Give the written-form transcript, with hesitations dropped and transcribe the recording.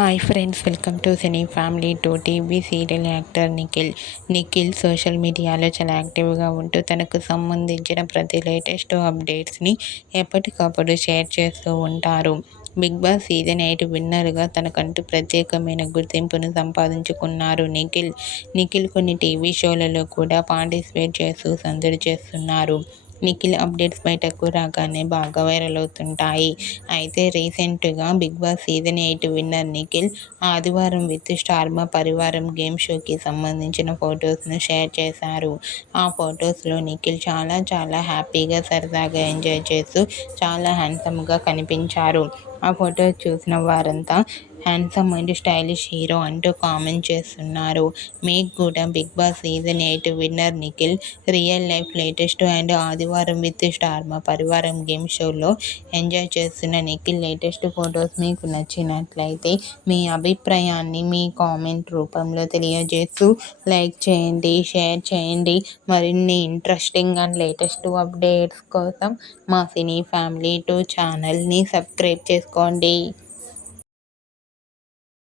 Hi friends, welcome to cine family. TV serial actor Nikhil social మీడియాలో చాలా యాక్టివ్గా ఉంటూ తనకు సంబంధించిన ప్రతి లేటెస్ట్ అప్డేట్స్ని ఎప్పటికప్పుడు షేర్ చేస్తూ ఉంటారు. బిగ్ బాస్ సీజన్ 8 విన్నర్గా తనకంటూ ప్రత్యేకమైన గుర్తింపును సంపాదించుకున్నారు నిఖిల్ కొన్ని టీవీ షోలలో కూడా పార్టిసిపేట్ చేస్తూ సందడి చేస్తున్నారు. నిఖిల్ అప్డేట్స్ బయటకు రాగానే బాగా వైరల్ అవుతుంటాయి. అయితే రీసెంట్గా Bigg Boss season 8 winner Nikhil ఆదివారం విత్ స్టార్మా పరివారం గేమ్ షోకి సంబంధించిన ఫొటోస్ను షేర్ చేశారు. ఆ ఫొటోస్లో నిఖిల్ చాలా చాలా హ్యాపీగా సరదాగా ఎంజాయ్ చేస్తూ చాలా హ్యాండ్సమ్గా కనిపించారు. ఆ ఫొటో చూసిన వారంతా హ్యాండ్సమ్ అండ్ స్టైలిష్ హీరో అంటూ కామెంట్ చేస్తున్నారు. మీకు కూడా Bigg Boss season 8 winner Nikhil real life latest and ఆదివారం విత్ స్టార్మా పరివారం గేమ్ షోలో ఎంజాయ్ చేస్తున్న నిఖిల్ లేటెస్ట్ ఫొటోస్ మీకు నచ్చినట్లయితే మీ అభిప్రాయాన్ని మీ కామెంట్ రూపంలో తెలియజేస్తూ లైక్ చేయండి, షేర్ చేయండి. మరిన్ని ఇంట్రెస్టింగ్ అండ్ లేటెస్ట్ అప్డేట్స్ కోసం మా సినీ ఫ్యామిలీ ఛానల్ని సబ్స్క్రైబ్ చేసుకోండి.